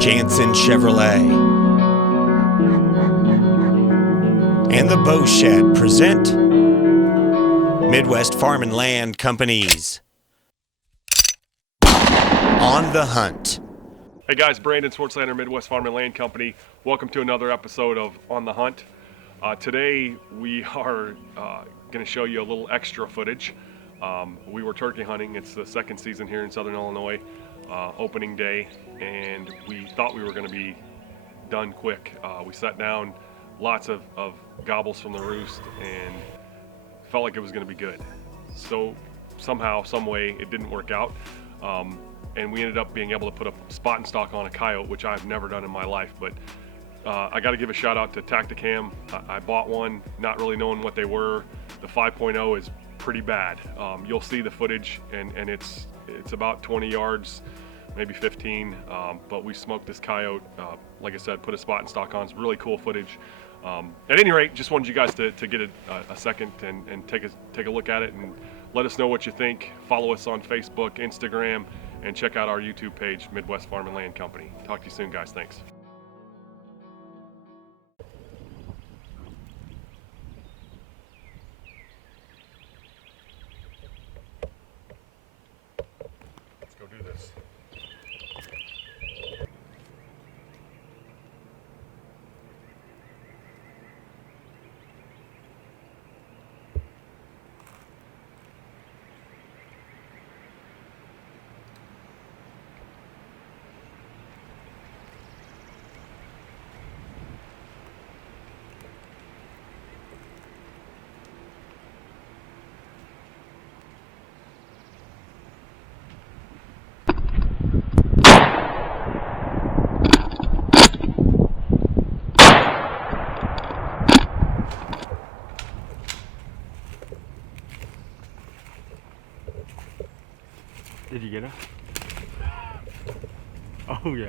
Jansen Chevrolet, and the Bow Shed present Midwest Farm and Land Company's On the Hunt. Hey guys, Brandon Swartzlander, Midwest Farm and Land Company. Welcome to another episode of On the Hunt. Today we are going to show you a little extra footage. We were turkey hunting. It's the second season here in Southern Illinois, opening day, and we thought we were going to be done quick. We sat down, lots of gobbles from the roost, and felt like it was going to be good. So somehow, some way, it didn't work out. And we ended up being able to put a spot and stock on a coyote, which I've never done in my life. But I got to give a shout out to TACTACAM. I bought one, not really knowing what they were. The 5.0 is pretty bad. You'll see the footage, and it's about 20 yards, maybe 15. But we smoked this coyote. Like I said, put a spot and stock on. It's really cool footage. At any rate, just wanted you guys to get a second and take a look at it and let us know what you think. Follow us on Facebook, Instagram, and check out our YouTube page, Midwest Farm and Land Company. Talk to you soon, guys. Thanks. Let's go do this. Did you get her? Oh yeah.